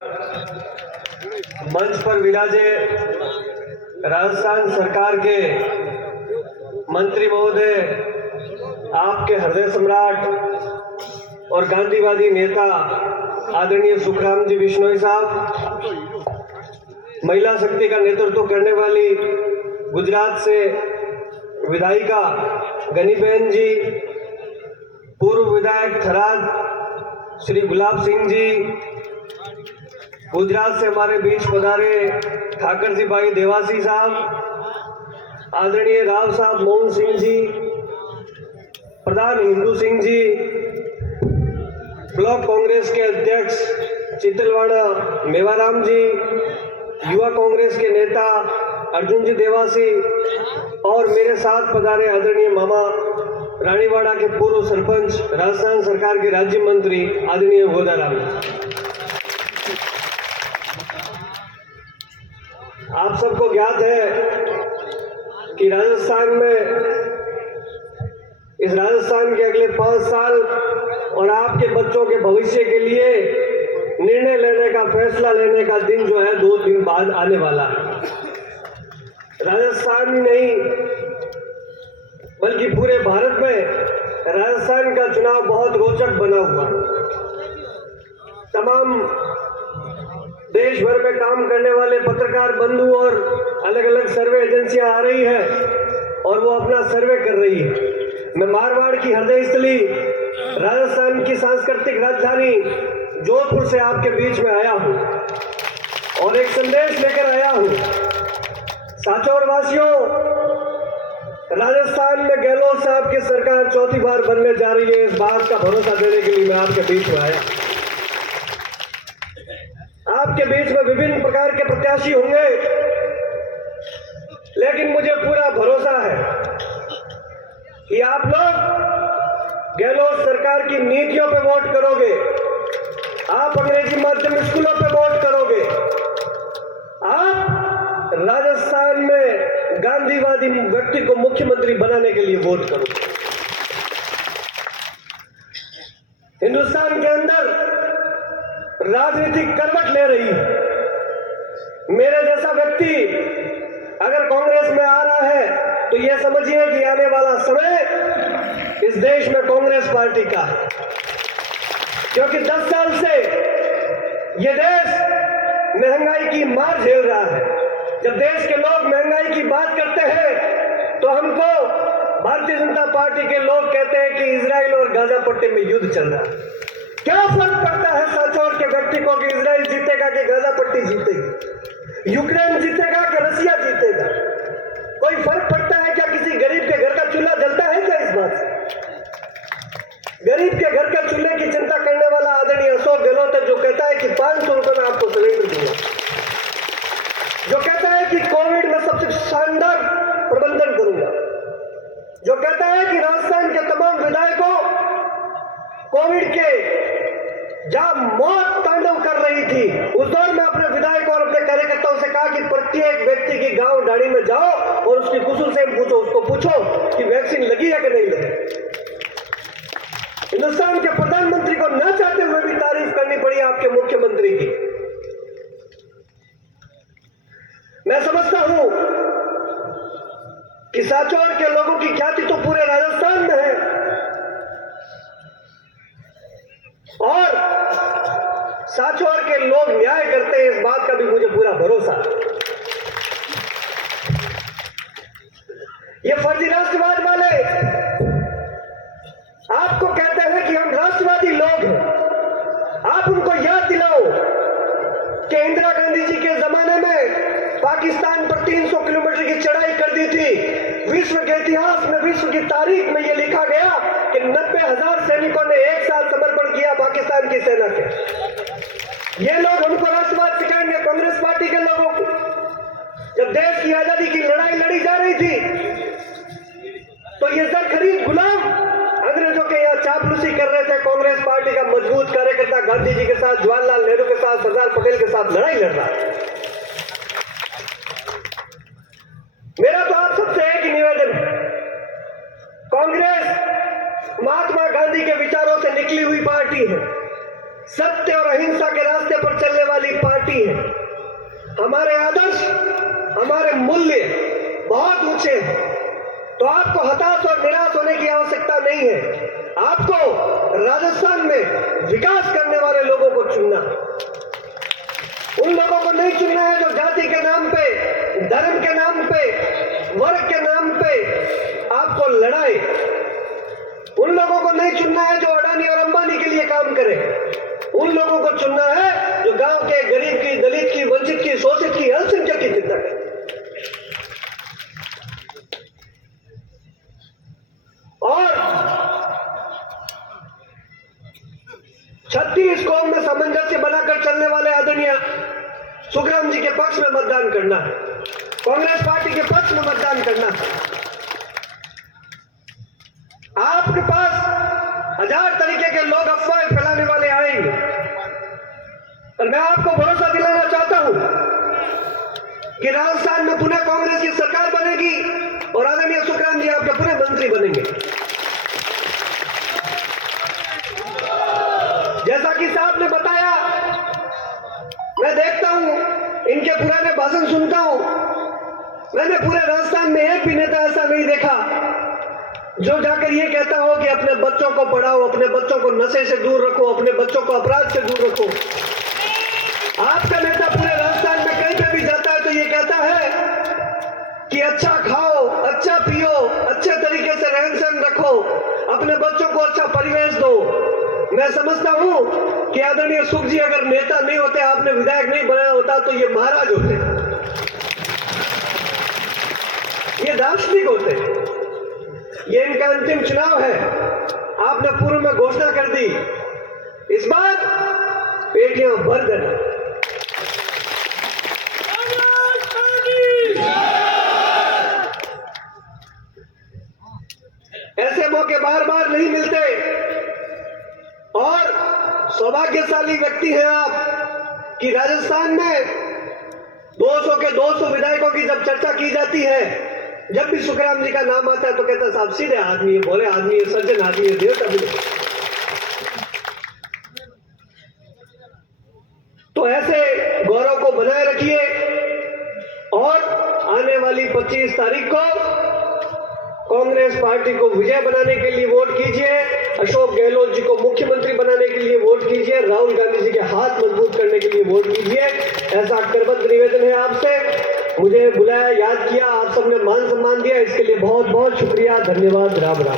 मंच पर विराजे राजस्थान सरकार के मंत्री महोदय, आपके हृदय सम्राट और गांधीवादी नेता आदरणीय सुखराम जी बिश्नोई साहब, महिला शक्ति का नेतृत्व करने वाली गुजरात से विधायिका गनीबेन जी, पूर्व विधायक थराद श्री गुलाब सिंह जी, गुजरात से हमारे बीच पधारे ठाकर जी भाई देवासी साहब, आदरणीय राव साहब मोहन सिंह जी, प्रधान हिंदू सिंह जी, ब्लॉक कांग्रेस के अध्यक्ष चितलवाड़ा मेवाराम जी, युवा कांग्रेस के नेता अर्जुन जी देवासी और मेरे साथ पधारे आदरणीय मामा रानीवाड़ा के पूर्व सरपंच, राजस्थान सरकार के राज्य मंत्री आदरणीय गोदाराम। आप सबको ज्ञात है कि राजस्थान में इस राजस्थान के अगले 5 साल और आपके बच्चों के भविष्य के लिए निर्णय लेने का, फैसला लेने का दिन जो है 2 दिन बाद आने वाला है। राजस्थान ही नहीं बल्कि पूरे भारत में राजस्थान का चुनाव बहुत रोचक बना हुआ है। तमाम देश भर में काम करने वाले पत्रकार बंधु और अलग अलग सर्वे एजेंसियां आ रही है और वो अपना सर्वे कर रही है। मैं मारवाड़ की हृदय स्थली, राजस्थान की सांस्कृतिक राजधानी जोधपुर से आपके बीच में आया हूं और एक संदेश लेकर आया हूं। सांचौर वासियों, राजस्थान में गहलोत साहब की सरकार 4थी बार बनने जा रही है। इस बात का भरोसा देने के लिए मैं आपके बीच में आया। आपके बीच में विभिन्न प्रकार के प्रत्याशी होंगे, लेकिन मुझे पूरा भरोसा है कि आप लोग गहलोत सरकार की नीतियों पे वोट करोगे, आप अंग्रेजी माध्यम स्कूलों पे वोट करोगे, आप राजस्थान में गांधीवादी व्यक्ति को मुख्यमंत्री बनाने के लिए वोट करोगे। हिंदुस्तान के अंदर राजनीतिक करवट ले रही है। मेरे जैसा व्यक्ति अगर कांग्रेस में आ रहा है तो यह समझिए कि आने वाला समय इस देश में कांग्रेस पार्टी का है, क्योंकि 10 साल से यह देश महंगाई की मार झेल रहा है। जब देश के लोग महंगाई की बात करते हैं तो हमको भारतीय जनता पार्टी के लोग कहते हैं कि इजराइल और गाजा पट्टी में युद्ध चल रहा है। क्या फर्क पड़ता है सांचौर के व्यक्ति को कि इजराइल जीतेगा कि गाजा पट्टी जीतेगी, यूक्रेन जीतेगा कि रसिया जीतेगा? कोई फर्क पड़ता है क्या? किसी गरीब के घर का चूल्हा जलता है क्या इस बात से? गरीब के घर के चूल्हे की चिंता करने वाला आदरणीय अशोक गहलोत है, जो कहता है कि 500 रुपए में आपको सिलेंडर दूंगा, जो कहता है कि कोविड में सबसे शानदार प्रबंधन करूंगा, जो कहता है कि राजस्थान के तमाम विधायकों कोविड के जहां मौत तांडव कर रही थी उस दौर में अपने विधायकों और अपने कार्यकर्ताओं से कहा कि प्रत्येक व्यक्ति की गांव डाड़ी में जाओ और उसकी खुशू से पूछो, उसको पूछो कि वैक्सीन लगी है कि नहीं लगी। हिंदुस्तान के प्रधानमंत्री को न चाहते हुए भी तारीफ करनी पड़ी आपके मुख्यमंत्री की। मैं समझता हूं कि सांचौर के लोगों की ख्याति तो पूरे राजस्थान में है और सांचौर के लोग न्याय करते हैं, इस बात का भी मुझे पूरा भरोसा है। ये फर्जी राष्ट्रवाद वाले आपको कहते हैं कि हम राष्ट्रवादी लोग हैं। आप उनको याद दिलाओ कि इंदिरा गांधी जी के जमाने में पाकिस्तान पर 300 किलोमीटर की चढ़ाई कर दी थी। विश्व के इतिहास में, विश्व की तारीख में यह लिखा गया कि 90,000 सैनिकों ने एक साथ समर्पण किया पाकिस्तान की सेना के। ये लोग हमको राष्ट्रवाद सिखाएंगे, कांग्रेस पार्टी के लोगों को। जब देश की आजादी की लड़ाई लड़ी जा रही थी तो ये जर खरीद गुलाम अंग्रेजों के यहाँ चापलूसी कर रहे थे। कांग्रेस पार्टी का मजबूत कार्यकर्ता गांधी जी के साथ, जवाहरलाल नेहरू के साथ, सरदार पटेल के साथ लड़ाई लड़ रहा है। मेरा तो आप सबसे एक ही निवेदन है, कांग्रेस महात्मा गांधी के विचारों से निकली हुई पार्टी है। सत्य और अहिंसा के रास्ते पर चलने वाली पार्टी है। हमारे आदर्श, हमारे मूल्य बहुत ऊंचे हैं। तो आपको हताश और निराश होने की आवश्यकता नहीं है। आपको राजस्थान में विकास करने वाले लोगों को चुनना, उन लोगों को नहीं चुनना है जो जाति के नाम पे, धर्म के नाम पे, वर्ग के नाम पे आपको लड़ाए। उन लोगों को नहीं चुनना है जो अडानी और अंबानी के लिए काम करे। उन लोगों को चुनना है जो गांव के गरीब की, दलित की, वंचित की, शोषित की, अल्पसंख्यक की चिंता करे। और 36 कौम में सामंजस्य बनाकर चलने वाले आदरणीय सुखराम जी के पक्ष में मतदान करना है, कांग्रेस पार्टी के पक्ष में मतदान करना है। आपके पास 1000 तरीके के लोग अफवाह फैलाने वाले आएंगे, और मैं आपको भरोसा दिलाना चाहता हूं कि राजस्थान में पुनः कांग्रेस की सरकार बनेगी और आदरणीय सुखराम जी आपके पुनः मंत्री बनेंगे। जैसा कि साहब ने बताया, मैं देखता हूं, इनके पुराने भाषण सुनता हूं, मैंने पूरे राजस्थान में एक भी नेता ऐसा नहीं देखा जो जाकर ये कहता हो कि अपने बच्चों को पढ़ाओ, अपने बच्चों को नशे से दूर रखो, अपने बच्चों को अपराध से दूर रखो। आपका नेता पूरे राजस्थान में कहीं पे भी जाता है तो ये कहता है कि अच्छा खाओ, अच्छा पियो, अच्छे तरीके से रहन सहन रखो, अपने बच्चों को अच्छा परिवेश दो। मैं समझता हूं कि आदरणीय सुख जी अगर नेता नहीं होते, आपने विधायक नहीं बनाया होता, तो ये महाराज होते, ये दार्शनिक होते। ये इनका अंतिम चुनाव है। आपने पूर्व में घोषणा कर दी, इस बार पेटियां भर देना। ऐसे मौके बार बार नहीं मिलते और सौभाग्यशाली व्यक्ति हैं आप कि राजस्थान में 200 के 200 विधायकों की जब चर्चा की जाती है, जब भी सुखराम जी का नाम आता है तो कहता है साहब सीधे आदमी है, भोले आदमी है, सज्जन आदमी है, देवता भी। तो ऐसे गौरव को बनाए रखिए और आने वाली 25 तारीख को कांग्रेस पार्टी को विजय बनाने के लिए वोट कीजिए, अशोक गहलोत जी को मुख्यमंत्री बनाने के लिए वोट कीजिए, राहुल गांधी जी के हाथ मजबूत करने के लिए वोट कीजिए। ऐसा करबद्ध निवेदन है आपसे। मुझे बुलाया, याद किया, आप सबने मान सम्मान दिया, इसके लिए बहुत बहुत शुक्रिया, धन्यवाद, राम राम।